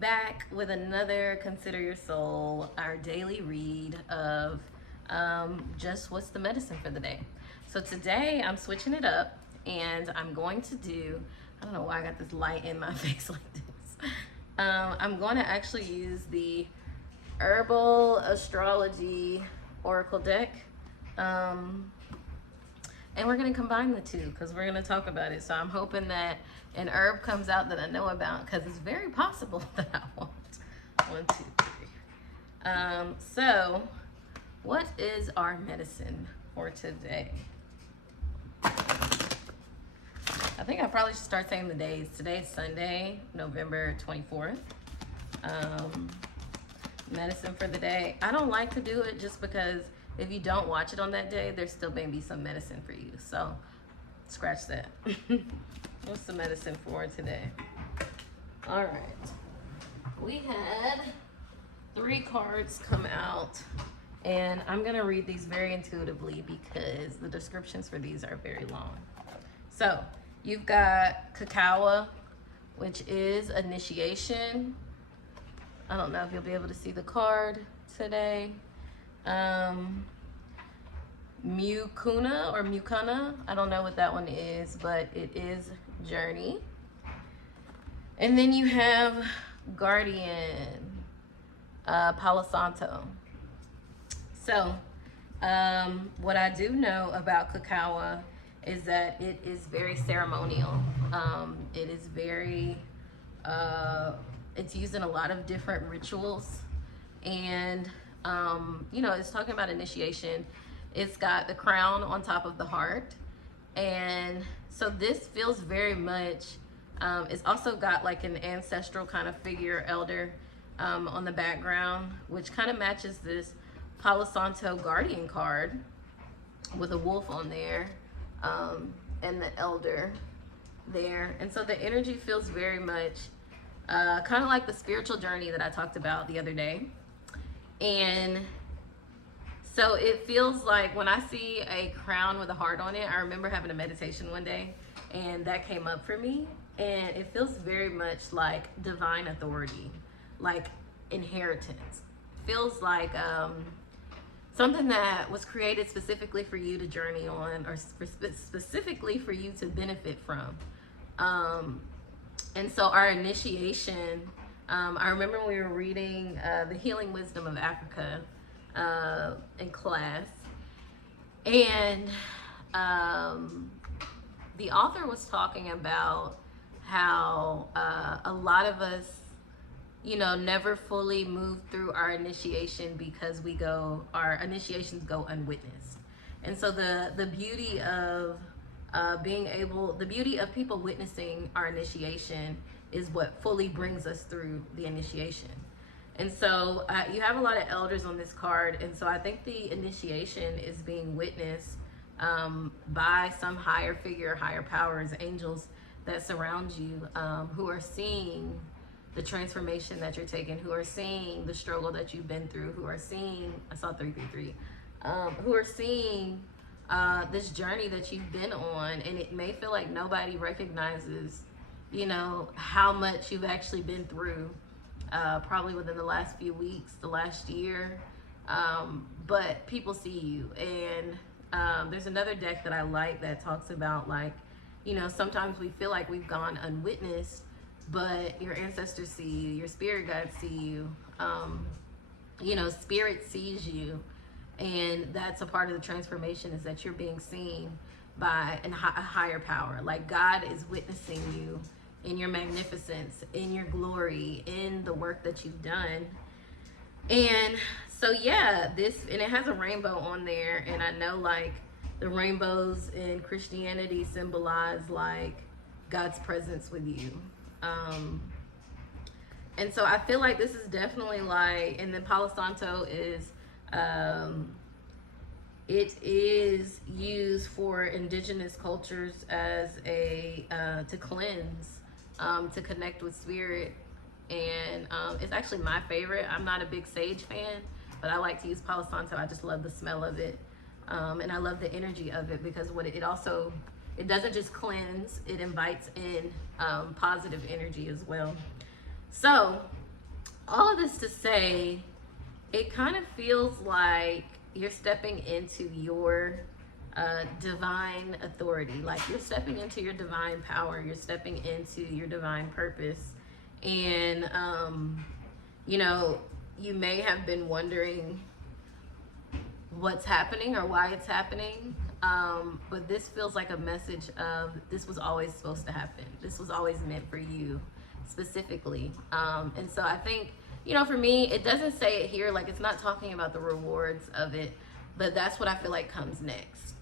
back with another Consider Your Soul, our daily read of just what's the medicine for the day. So today I'm switching it up and I'm going to do, I don't know why I got this light in my face like this. I'm going to actually use the herbal astrology oracle deck. And we're going to combine the two because we're going to talk about it. So I'm hoping that an herb comes out that I know about because it's very possible that I won't. 1, 2, 3. So what is our medicine for today? I think I probably should start saying the days. Today's Sunday, November 24th. Medicine for the day. I don't like to do it just because if you don't watch it on that day, there still may be some medicine for you. So scratch that. What's the medicine for today? All right. We had 3 cards come out, and I'm going to read these very intuitively because the descriptions for these are very long. So you've got cacao, which is initiation. I don't know if you'll be able to see the card today. Mucuna or Mucuna, I don't know what that one is, but it is journey. And then you have guardian, Palo Santo. So what I do know about cacao is that it is very ceremonial. It is very it's used in a lot of different rituals, and you know, it's talking about initiation. It's got the crown on top of the heart, and so this feels very much it's also got like an ancestral kind of figure, elder, on the background, which kind of matches this Palo Santo guardian card with a wolf on there, and the elder there. And so the energy feels very much kind of like the spiritual journey that I talked about the other day. And so it feels like when I see a crown with a heart on it, I remember having a meditation one day and that came up for me. And it feels very much like divine authority, like inheritance. It feels like something that was created specifically for you to journey on, or specifically for you to benefit from. And so our initiation, I remember when we were reading The Healing Wisdom of Africa in class, and the author was talking about how a lot of us, you know, never fully move through our initiation because our initiations go unwitnessed. And so the beauty of the beauty of people witnessing our initiation is what fully brings us through the initiation. And so you have a lot of elders on this card, and so I think the initiation is being witnessed by some higher figure, higher powers, angels that surround you, who are seeing the transformation that you're taking, who are seeing the struggle that you've been through, who are seeing, I saw 333, who are seeing this journey that you've been on. And it may feel like nobody recognizes, you know, how much you've actually been through, probably within the last few weeks, the last year, but people see you. And there's another deck that I like that talks about, like, you know, sometimes we feel like we've gone unwitnessed, but your ancestors see you, your spirit guides see you, you know, spirit sees you. And that's a part of the transformation, is that you're being seen by a higher power. Like God is witnessing you in your magnificence, in your glory, in the work that you've done. And so, yeah, and it has a rainbow on there. And I know, like, the rainbows in Christianity symbolize like God's presence with you. And so I feel like this is definitely like, and then Palo Santo is, it is used for indigenous cultures as to cleanse, to connect with spirit. And it's actually my favorite. I'm not a big sage fan, but I like to use Palo Santo. I just love the smell of it. And I love the energy of it, because it doesn't just cleanse, it invites in positive energy as well. So all of this to say, it kind of feels like you're stepping into your divine authority. Like you're stepping into your divine power. You're stepping into your divine purpose. And, you know, you may have been wondering what's happening or why it's happening. But this feels like a message of this was always supposed to happen. This was always meant for you specifically. And so I think, you know, for me, it doesn't say it here, like it's not talking about the rewards of it, but that's what I feel like comes next.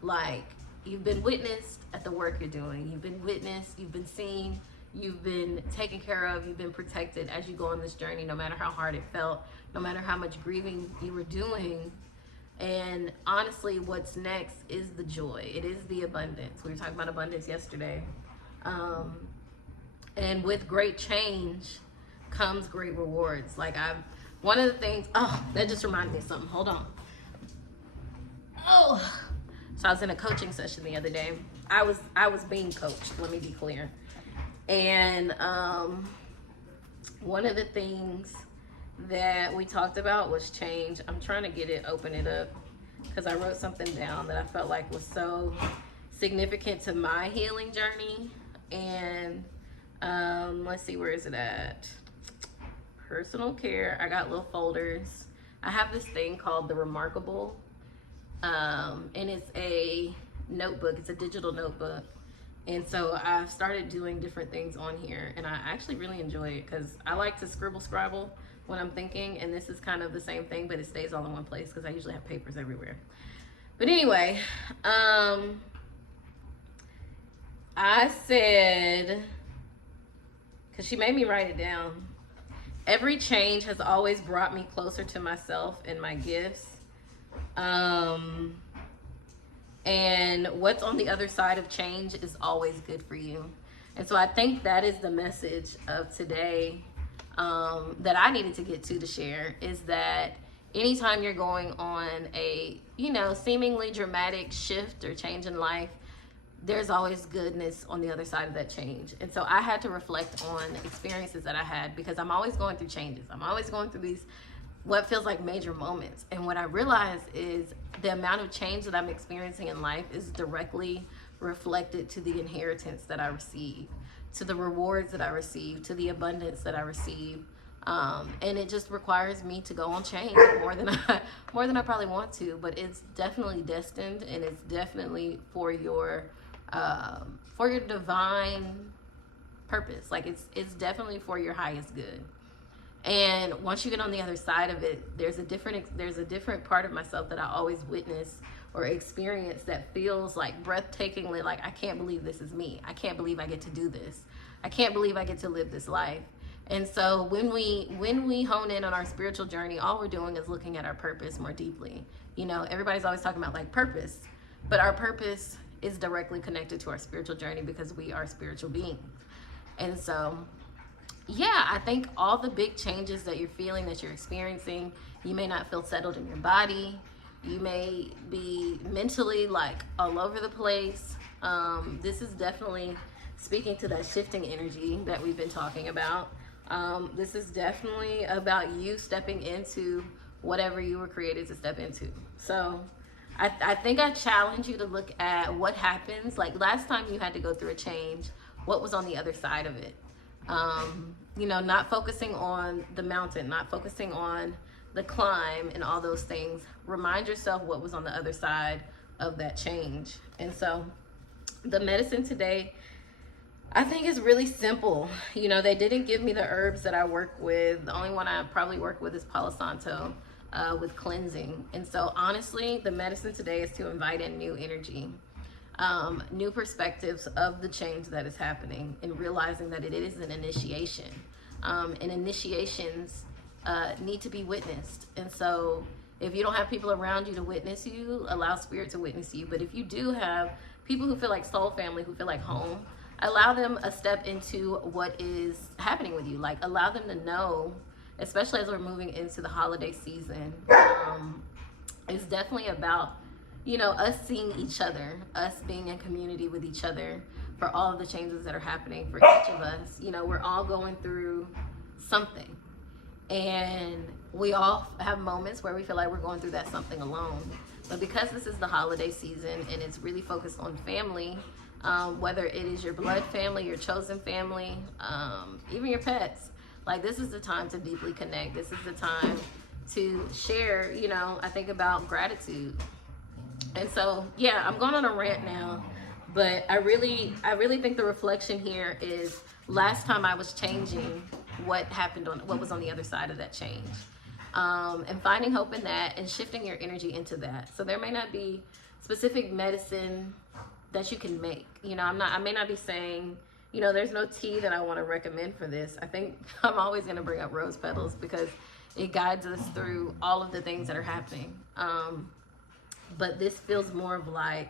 Like you've been witnessed at the work you're doing. You've been witnessed, you've been seen, you've been taken care of, you've been protected as you go on this journey, no matter how hard it felt, no matter how much grieving you were doing. And honestly, what's next is the joy. It is the abundance. We were talking about abundance yesterday. And with great change comes great rewards. Like one of the things, oh, that just reminded me of something. Hold on. Oh, so I was in a coaching session the other day. I was being coached, let me be clear. And one of the things that we talked about was change. I'm trying to open it up because I wrote something down that I felt like was so significant to my healing journey. And let's see, where is it at? Personal care. I got little folders. I have this thing called the Remarkable, and it's a notebook. It's a digital notebook. And so I've started doing different things on here, and I actually really enjoy it because I like to scribble when I'm thinking, and this is kind of the same thing, but it stays all in one place because I usually have papers everywhere. But anyway, I said, because she made me write it down, every change has always brought me closer to myself and my gifts. And what's on the other side of change is always good for you. And so I think that is the message of today, that I needed to get to share, is that anytime you're going on a, you know, seemingly dramatic shift or change in life, there's always goodness on the other side of that change. And so I had to reflect on experiences that I had, because I'm always going through changes. I'm always going through these, what feels like major moments. And what I realized is the amount of change that I'm experiencing in life is directly reflected to the inheritance that I receive, to the rewards that I receive, to the abundance that I receive. And it just requires me to go on change more than I probably want to, but it's definitely destined, and it's definitely for your divine purpose. Like it's definitely for your highest good. And once you get on the other side of it, there's a different part of myself that I always witness or experience that feels like breathtakingly like, I can't believe this is me. I can't believe I get to do this. I can't believe I get to live this life. And so when we hone in on our spiritual journey, all we're doing is looking at our purpose more deeply. You know, everybody's always talking about like purpose, but our purpose is directly connected to our spiritual journey because we are spiritual beings. And so, yeah, I think all the big changes that you're feeling, that you're experiencing, you may not feel settled in your body. You may be mentally like all over the place. This is definitely speaking to that shifting energy that we've been talking about. This is definitely about you stepping into whatever you were created to step into. So I think I challenge you to look at what happens. Like last time you had to go through a change, what was on the other side of it? You know, not focusing on the mountain, not focusing on the climb and all those things. Remind yourself what was on the other side of that change. And so the medicine today, I think, is really simple. You know, they didn't give me the herbs that I work with. The only one I probably work with is Palo Santo, with cleansing. And so honestly, the medicine today is to invite in new energy, new perspectives of the change that is happening, and realizing that it is an initiation. And initiations need to be witnessed. And so if you don't have people around you to witness you, allow spirit to witness you. But if you do have people who feel like soul family, who feel like home, allow them a step into what is happening with you. Like allow them to know, especially as we're moving into the holiday season. It's definitely about, you know, us seeing each other, us being in community with each other for all of the changes that are happening for each of us. You know, we're all going through something. And we all have moments where we feel like we're going through that something alone. But because this is the holiday season and it's really focused on family, whether it is your blood family, your chosen family, even your pets, like this is the time to deeply connect. This is the time to share, you know, I think about gratitude. And so, yeah, I'm going on a rant now, but I really think the reflection here is last time I was changing, what happened on what was on the other side of that change. And finding hope in that and shifting your energy into that. So there may not be specific medicine that you can make. You know, I may not be saying, you know, there's no tea that I want to recommend for this. I think I'm always going to bring up rose petals because it guides us through all of the things that are happening. But this feels more of like,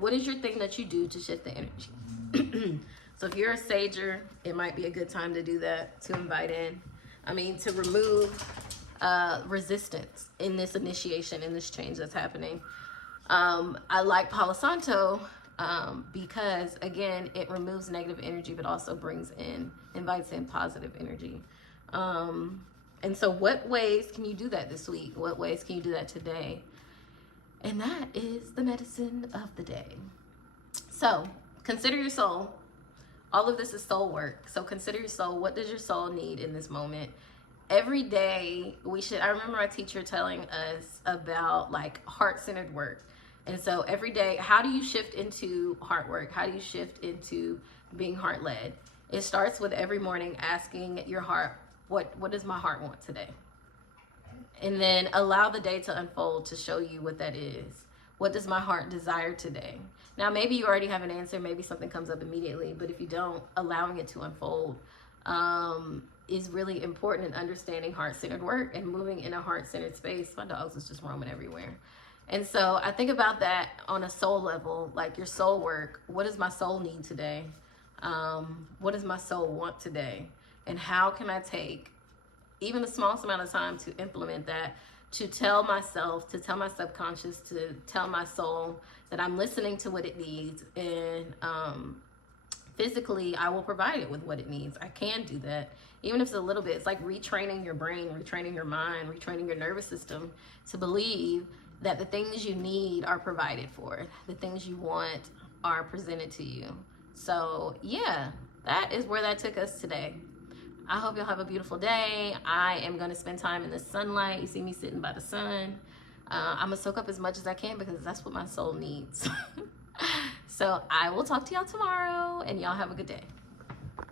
what is your thing that you do to shift the energy? So if you're a sager, it might be a good time to do that, to invite in. To remove resistance in this initiation, in this change that's happening. I like Palo Santo because, again, it removes negative energy, but also invites in positive energy. And so what ways can you do that this week? What ways can you do that today? And that is the medicine of the day. So consider your soul. All of this is soul work. So consider your soul. What does your soul need in this moment? Every day I remember my teacher telling us about like heart-centered work. And so every day, how do you shift into heart work? How do you shift into being heart-led? It starts with every morning asking your heart, what does my heart want today? And then allow the day to unfold to show you what that is. What does my heart desire today? Now, maybe you already have an answer. Maybe something comes up immediately. But if you don't, allowing it to unfold is really important in understanding heart-centered work and moving in a heart-centered space. My dogs is just roaming everywhere. And so I think about that on a soul level, like your soul work. What does my soul need today? What does my soul want today? And how can I take even the smallest amount of time to implement that, to tell myself, to tell my subconscious, to tell my soul that I'm listening to what it needs, and physically I will provide it with what it needs. I can do that, even if it's a little bit. It's like retraining your brain, retraining your mind, retraining your nervous system to believe that the things you need are provided for, the things you want are presented to you. So yeah, that is where that took us today. I hope you'll have a beautiful day. I am going to spend time in the sunlight. You see me sitting by the sun. I'm going to soak up as much as I can because that's what my soul needs. So I will talk to y'all tomorrow, and y'all have a good day.